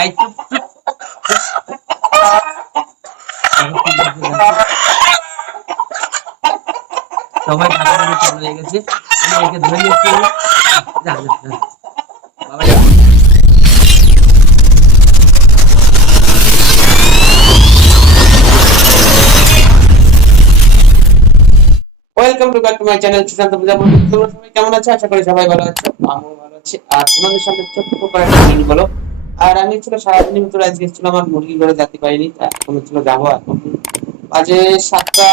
এই চুপ সবাই ভাগাভাগি চলে গেছে আমি একে ধরে। বাবা welcome to back to my channel Sushanta Prajapati তোমরা সবাই কেমন আছো? আশা করি সবাই ভালো আছো। আমিও ভালো আছি। আর তোমাদের সামনে ছোট্ট করে বলো। আর আমি ছিল সারাদিনের ভিতরে আজকে ছিল আমার মুরগি ঘরে যেতে পারিনি এখন ছিল যাব এখন বাজে সাতটা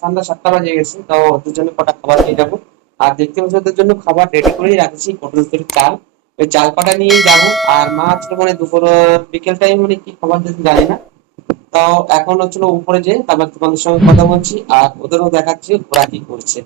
সন্ধ্যা সাতটা বাজে গেছে তো ওদের জন্য কটা খাবার নিয়ে যাব। আর দেখতে পাচ্ছি ওদের জন্য খাবার রেডি করেই রাখছি, পটল তরি চাল। ওই চাল পাটা নিয়েই যাব, আর মা ছিল মানে দুপুর, বিকেল টাইম মানে কি খাবার দিতে জানি না। তো এখন হচ্ছিল উপরে যে তারপর তোমাদের সঙ্গে কথা বলছি, আর ওদেরও দেখাচ্ছি ওরা কি করছে।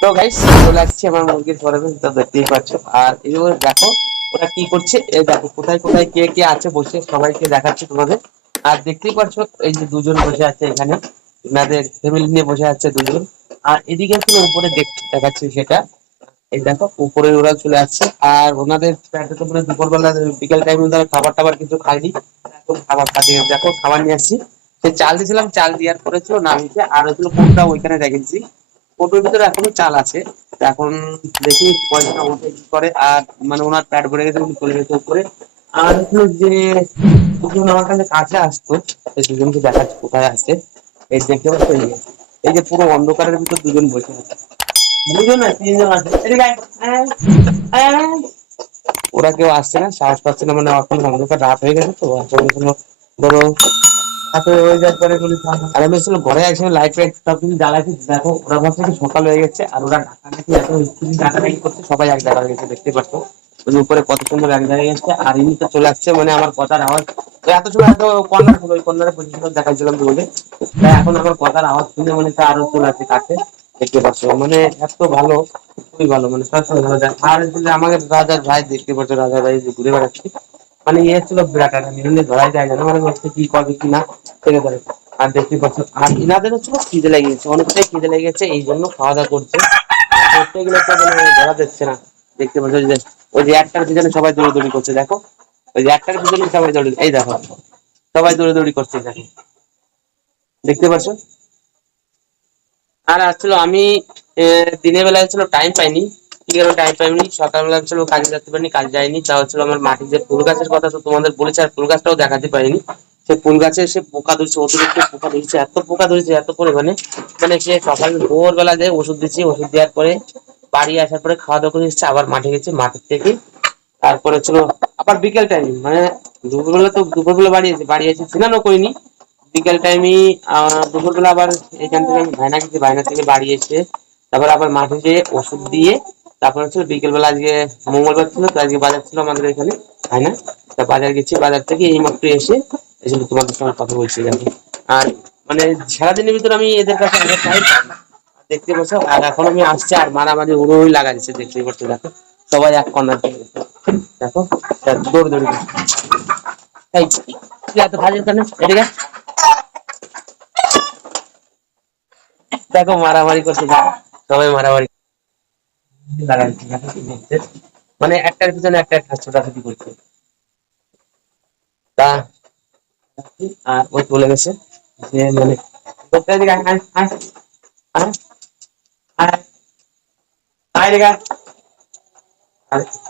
তো গাইস চলে আসছি আমার মুরগির ঘরে, তো দেখতেই পাচ্ছ। আর এইভাবে দেখো ওরা কি করছে? দেখো, কোথায় কোথায় কে কে আছে বসে সবাইকে দেখাচ্ছি তোমাদের। আর দেখতেই পাচ্ছ, এই যে দুজন বসে আছে এখানে। ওনাদের ফ্যামিলি নিয়ে বসে আছে দুজন। আর এদিকে ছিল উপরে দেখ- দেখাচ্ছি সেটা। এই দেখো, উপরে ওরা চলে আসছে। আর ওনাদের প্যান্টে তো মানে দুপুরবেলা, বিকেল টাইমে তারা খাবার টাবার কিছু খায়নি খাবার খাটিয়ে দেখো খাবার নিয়ে আসছি। সে চাল দিয়েছিলাম, চাল দেওয়ার পরে ছিল নামিয়েছে। আর হচ্ছিল কোনটা ওইখানে রেখেছি কোটোর ভিতরে এখনও চাল আছে। এখন দেখি পয়সা ওঠে কি করে, আর মানে ওনার প্যাট ভরে গেছে, উনি চলে গেছে উপরে। আর যে, দুজন আমার কাছে কাছে আসতো সেই দুজনকে দেখাচ্ছি কোথায় আছে। এই দেখতে পাচ্ছ, এই যে- এই যে পুরো অন্ধকারের ভিতর দুজন বসে আছে। দুজন না, তিনজন আছে। ওরা কেউ আসছে না, সাহস পাচ্ছে না মানে এখন অন্ধকার রাত হয়ে গেছে তো ধরো ঘরে লাইট দেখো, ওরা ভাবছে সকাল হয়ে গেছে আর ওরা করছে, সবাই এক জায়গায় গেছে, দেখতে পাচ্ছ। ওই উপরে কত সুন্দর এক জায়গায় গেছে, আর ইনি তো চলে আসছে মানে আমার কথার আওয়াজ। এত সময় এত কর্নার ছিল ওই পজিশন দেখাইছিলাম তোমাদের তাই এখন আমার কথার আওয়াজ শুনে মানে তা আরও চলে আসছে কাছে, দেখতে পাচ্ছ। মানে এত ভালো, খুবই ভালো মানে সবসময় ভালো। আর আমাদের রাজার ভাই দেখতে পাচ্ছ, রাজার ভাই ঘুরে বেড়াচ্ছে মানে ইয়ে ছিল বিরাট একটা নিরঞ্জে ধরাই যায় না মানে হচ্ছে কি করবে কি না থেকে ধরে। আর দেখতে পাচ্ছ, আর ইনাদের হচ্ছে খিদে লেগে গেছে অনেকটাই খিদে লেগে গেছে এই জন্য খাওয়া দাওয়া করছে। করতে গেলে তো মানে ধরা যাচ্ছে না। দেখতে পাচ্ছ যে, ওই যে একটার পিছনে সবাই দৌড়াদৌড়ি করছে, দেখো। ওই যে একটার পিছনে সবাই দৌড়ি এই দেখো, সবাই দৌড়াদৌড়ি করছে দেখো দেখতে পাচ্ছ? আর আসলে আমি দিনের বেলায় ছিল টাইম পাইনি। কি কারণে টাইম পাইনি, সকালবেলা ছিল, কাজে যেতে পারিনি, কাজে যাইনি তা হচ্ছিল আমার মাটির যে ফুল গাছের কথা তো তোমাদের বলেছি, আর ফুল গাছটাও দেখাতে পারিনি। সে ফুল গাছে সে পোকা ধরছে, অতিরিক্ত পোকা ধরছে, এত পোকা ধরেছে, এত পরিমাণে। মানে সে সকাল ভোরবেলা যে ওষুধ দিচ্ছি ওষুধ দেওয়ার পরে বাড়ি আসার পরে খাওয়া দাওয়া করে আবার মাঠে গেছে, মাঠের থেকে। তারপরে ছিল আবার বিকেল টাইম মানে দুপুরবেলা তো দুপুরবেলা বাড়ি এসে বাড়ি এসে স্নানও করিনি। বিকেল টাইমে দুপুরবেলা আবার এখান থেকে আমি ভাইনা গেছি ভাইনা থেকে বাড়ি এসে, তারপর আবার মাঠে যেয়ে ওষুধ দিয়ে তারপর হচ্ছে বিকেল বেলা আজকে মঙ্গলবার ছিল, তো আজকে বাজার ছিল আমাদের এখানে ভাইনা তা বাজার গেছি, বাজার থেকে এই মাত্র এসে এই জন্য তোমাদের সঙ্গে কথা বলছি আর আর মানে সারাদিনের ভিতরে আমি এদের কাছে টাইম দেখতে পাচ্ছ আর এখন আমি আসছি, আর মারামারি উড়োই লাগাচ্ছে দেখতে পাচ্ছ দেখো। সবাই এক কর্নার দেখো দৌড় দৌড়ি তুই এত ভাজের কেন? এদিকে দেখো মারামারি করছে সবাই মারামারি দেখো মানে একটার পিছনে একটা একটা ছোটাছুটি করছে। তা আর ও চলে গেছে যে মানে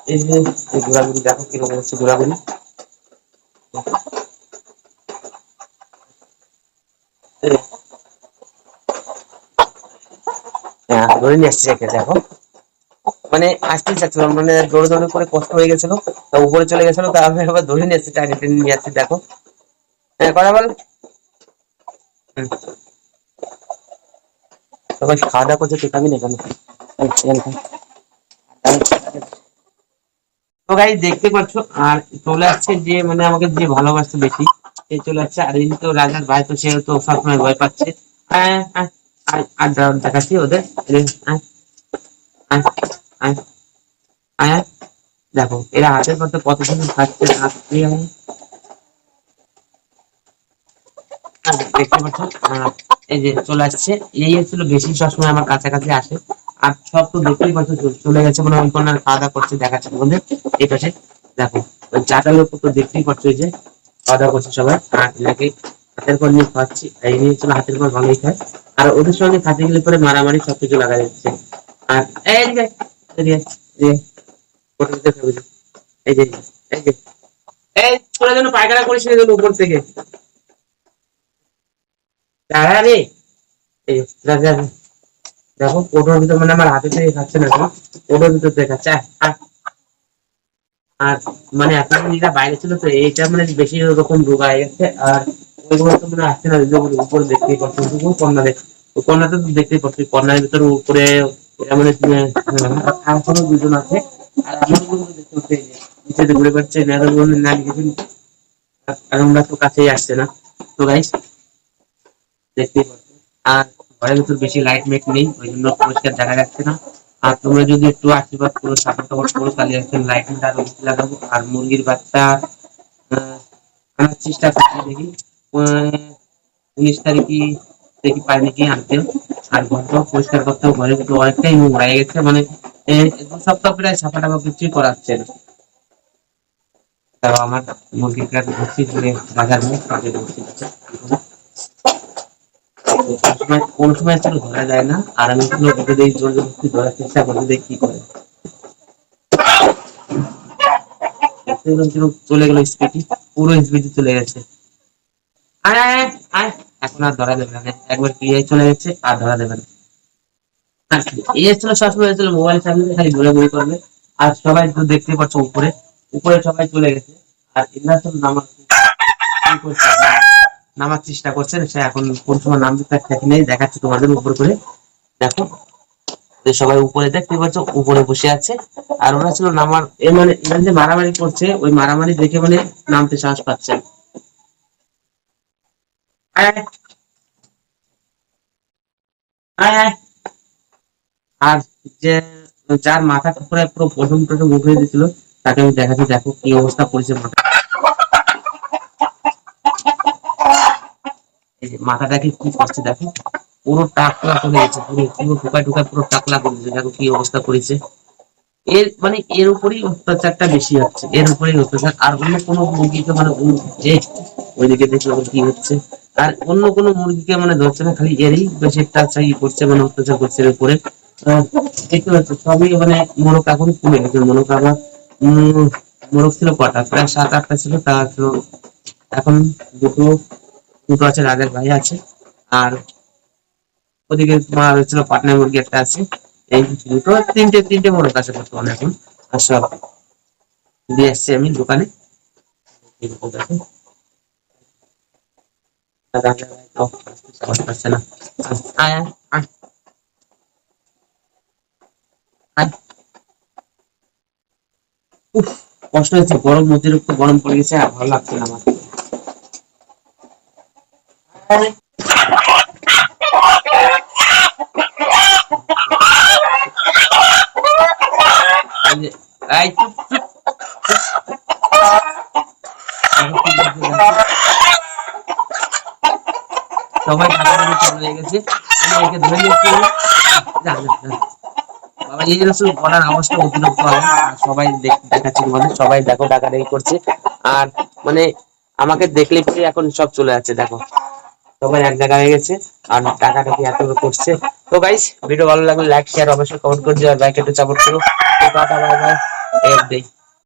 এই যে ঘোরাঘুরি দেখো কীরকম হচ্ছে ঘোরাঘুরি হ্যাঁ, ধরে দেখো। মানে আসতেই চাচ্ছিলাম মানে দৌড়ে দৌড়ে করে কষ্ট হয়ে গেছিল তা উপরে চলে গেছিল তা আমি আবার ধরে নিয়ে আসছি টাইনে টেনে নিয়ে আসছি দেখো। হ্যাঁ কথা বল। খাওয়া দাওয়া করছে না কেন। তো গাই দেখতে পাচ্ছ আর চলে আসছে যে মানে আমাকে যে ভালোবাসতে বেশি সে চলে আসছে আর এই তো রাজার ভাই তো সে তো সবসময় ভয় পাচ্ছে। আয়, আয়, আর দেখাচ্ছি ওদের। দেখো, এরা হাতের মধ্যে কত সুন্দর খাচ্ছে হাত দিয়ে আয়। আর দেখতে এই যে চলে আসছে। এই বেশি সবসময় আমার কাছাকাছি আসে। আর সব তো দেখতেই পাচ্ছ, চলে- গেছে মানে খাওয়া দাওয়া করছে, দেখাচ্ছে তোমাদের। এই পাশে, দেখো উপর তো দেখতেই পাচ্ছ যে খাওয়া দাওয়া করছে সবাই। আর হাতের পর নিয়ে খাওয়াচ্ছি। এই নিয়ে হাতের পর ভালোই খায়। আর ওদের সঙ্গে খাতে গেলে পরে মারামারি সবকিছু লাগা যাচ্ছে। আর এই দেখো ভিতর মানে আমার হাতে খাচ্ছে না ভিতর। আর মানে এখন যেটা বাইরে ছিল তো, এইটা মানে বেশি রকম রোগ হয়ে গেছে। আর তো মানে আসছে না উপরে দেখতেই পাচ্ছি ওগুলো কন্যা দেখ কন্যাতে তো দেখতেই পাচ্ছি কন্যার ভিতরে উপরে এরা মানে আর কোনো দুজন আছে। আর আমার তো দেখতে নিচে ঘুরে পাচ্ছে নেড়া গুলো না লিখেছি আর আমরা তো কাছেই আসছে না। তো গাইস পাচ্ছ। আর ঘরের ভিতর বেশি লাইট মেট নেই, ওই জন্য পরিষ্কার দেখা যাচ্ছে না। আর তোমরা যদি একটু আশীর্বাদ করো সাপোর্ট টাপোর্ট করো, তাহলে একটু লাইটিংটা আরও বেশি লাগাবো। আর মুরগির বাচ্চা আনার চেষ্টা করছি দেখি। উনিশ তারিখে দেখি পাই নাকি আনতে আর ঘরটাও পরিষ্কার করতে ঘরের ভিতরে অনেকটাই নোংরা হয়ে গেছে। মানে দু সপ্তাহ প্রায় ছাপা টাপা কিছুই করাচ্ছে না। তাও আমার মুরগির কাছে ভর্তি করে বাজার কাজে কোন সময় যায় না। আর আমি দেখি কি করে। চলে গেল স্পিডি পুরো স্পিডি চলে গেছে। এখন আর ধরা দেবে না। একবার ক্লিয়ার চলে গেছে, আর ধরা দেবে না। এই ছিল সবসময় ছিল মোবাইল সামনে খালি ঘুরে করবে। আর সবাই তো দেখতে পাচ্ছ উপরে। উপরে সবাই চলে গেছে। আর এনার তো নামার চেষ্টা করছেন সে এখন কোন সময় নামতে তার ঠিক নেই। দেখাচ্ছি তোমাদের উপর করে। দেখো। সবাই উপরে দেখতে পাচ্ছ, উপরে বসে আছে। আর ওরা ছিল নামার এ মানে যে মারামারি করছে, ওই মারামারি দেখে মানে নামতে সাহস পাচ্ছে না। আর যে যার মাথা পুরো প্রথম প্রথম উঠে দিয়েছিল তাকে আমি দেখাচ্ছি, দেখো কি অবস্থা মাথা কি করছে দেখো। পুরো টাকলা করে গেছে, পুরো পুরো ঢুকায় ঢুকায় পুরো টাকলা করে দিয়েছে দেখো কি অবস্থা করেছে এর মানে এর উপরেই অত্যাচারটা বেশি হচ্ছে, এর উপরেই অত্যাচার। আর অন্য কোনো মুরগিকে মানে যে, ওইদিকে দেখলাম কি হচ্ছে। আর অন্য কোনো মুরগিকে মানে ধরছে না, খালি এরই বেশি অত্যাচার ই করছে মানে অত্যাচার করছে এর উপরে। দেখতে পাচ্ছ, সবই মানে মোরগ এখন কমে গেছে। মোরগ আবার মোরগ ছিল কটা? প্রায় সাত, আটটা ছিল, তা ছিল এখন দুটো দুটো আছে, রাজার ভাই আছে। আর ওদিকে তোমার হচ্ছিল পাটনা মুরগি একটা আছে। এই দুটো, তিনটে তিনটে মোরগ আছে বর্তমানে এখন। আর সব দিয়ে এসছি আমি দোকানে। না আয় আয় আয় উফ কষ্ট হচ্ছে গরম অতিরিক্ত গরম পড়ে গেছে আর ভালো লাগছে না। আমার এই চুপ চুপ। সবাই চলে গেছে। আমি একে ধরে। বাবা, এই অতিরিক্ত হবে সবাই দেখ- দেখাচ্ছে তোমাদের সবাই দেখো টাকাটাকি করছে। আর মানে আমাকে দেখলে পরে এখন সব চলে যাচ্ছে, দেখো। সবাই এক জায়গায় হয়ে গেছে। আর টাকাটাকি এত করছে। তো গাইস ভিডিও ভালো লাগলে লাইক শেয়ার অবশ্যই কমেন্ট করে দিও। আর বাইক একটু সাপোর্ট করো। টাটা বাই বাই এফ দেই